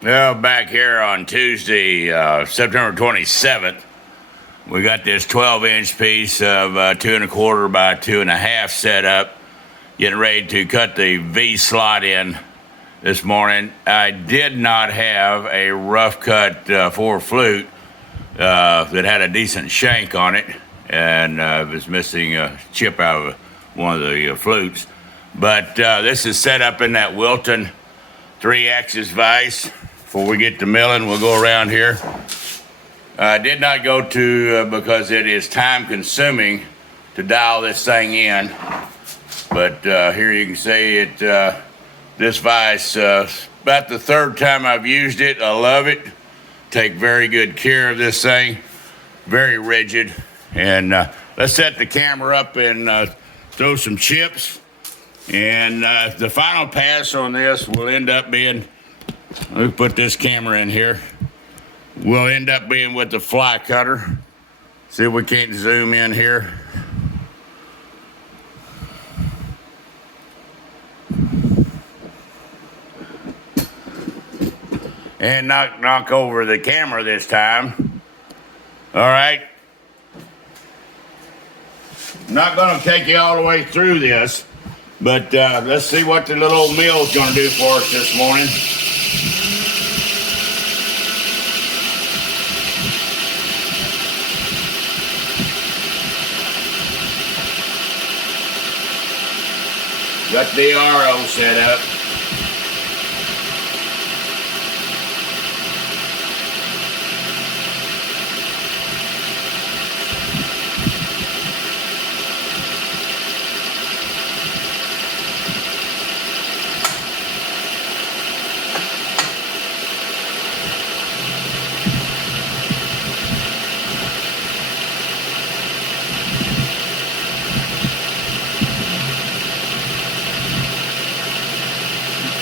Well, back here on Tuesday, September 27th, we got this 12-inch piece of 2¼ by 2½ set up, getting ready to cut the V slot in this morning. I did not have a rough cut 4 flute that had a decent shank on it, and was missing a chip out of one of the flutes. But this is set up in that Wilton 3-axis vise. Before we get to milling, we'll go around here. I did not go to, because it is time consuming to dial this thing in. But here you can see it, this vise, about the 3rd time I've used it. I love it. Take very good care of this thing. Very rigid. And let's set the camera up and throw some chips. And the final pass on this will end up being, let me put this camera in here. We'll end up being with the fly cutter. See if we can't zoom in here. And knock over the camera this time. All right. I'm not gonna take you all the way through this, but let's see what the little old mill's gonna do for us this morning. Got the RO set up.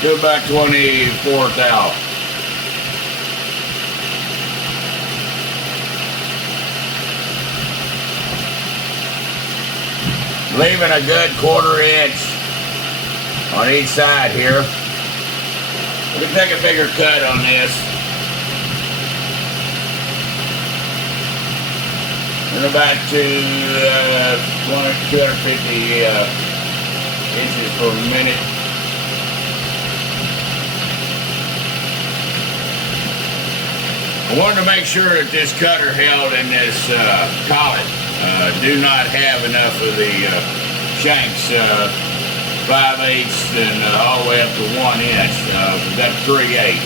Do about 24 thou. Leaving a good 1/4 inch on each side here. We can take a bigger cut on this. And about 250 inches per minute. I wanted to make sure that this cutter held in this collet. Do not have enough of the shanks, 5/8 and all the way up to 1 inch. We've got 3/8,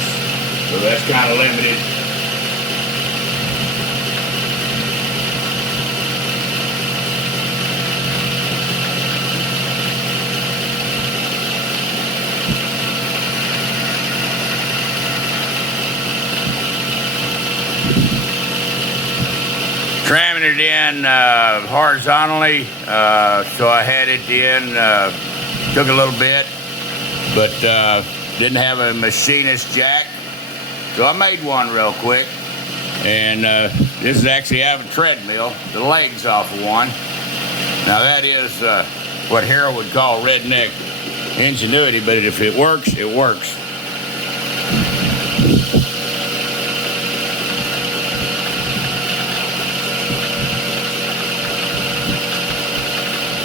so that's kind of limited. Tramming it in horizontally, so I had it in, took a little bit, but didn't have a machinist jack, so I made one real quick. And this is actually out of a treadmill, the legs off of one. Now that is what Harold would call redneck ingenuity, but if it works, it works.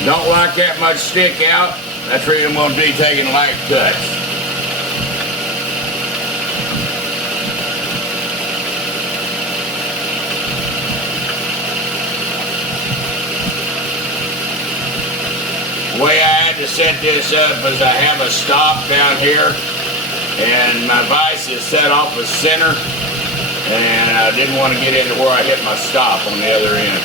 Don't like that much stick out. That's the reason I'm going to be taking light cuts. The way I had to set this up is I have a stop down here, and my vise is set off the center, and I didn't want to get into where I hit my stop on the other end.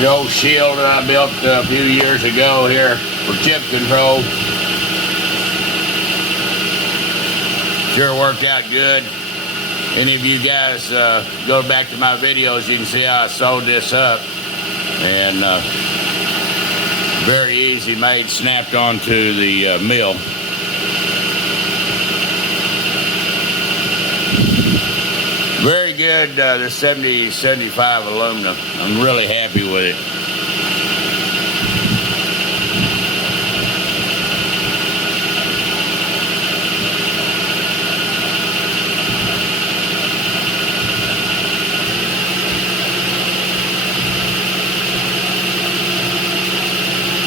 The old shield that I built a few years ago here for chip control. Sure worked out good. any of you guys go back to my videos, you can see how I sewed this up. And very easy made, snapped onto the mill. Very good, the 7075 aluminum. I'm really happy with it.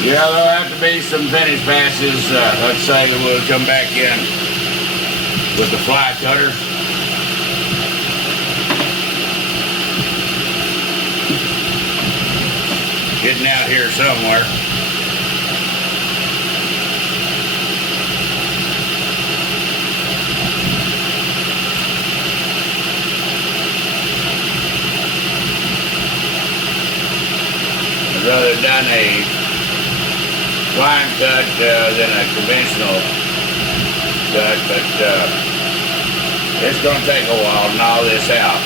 Yeah, there'll have to be some finish passes. Let's say that we'll come back in with the fly cutters. Getting out here somewhere. I'd rather done a line cut than a conventional cut, but it's going to take a while to gnaw this out.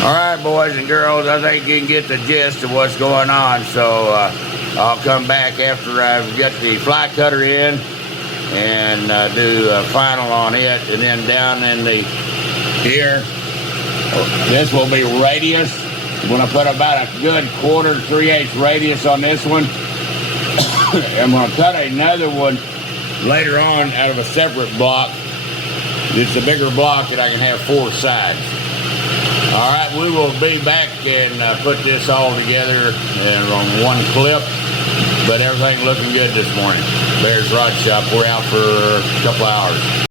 All right, boys and girls, I think you can get the gist of what's going on. So I'll come back after I've got the fly cutter in and do a final on it. And then down in the here, this will be radius. I'm going to put about a good 1/4 to 3/8 radius on this one. I'm going to cut another one later on out of a separate block. It's a bigger block that I can have 4 sides. All right, we will be back and put this all together and on one clip, but everything looking good this morning. Bears Rod Shop, we're out for a couple hours.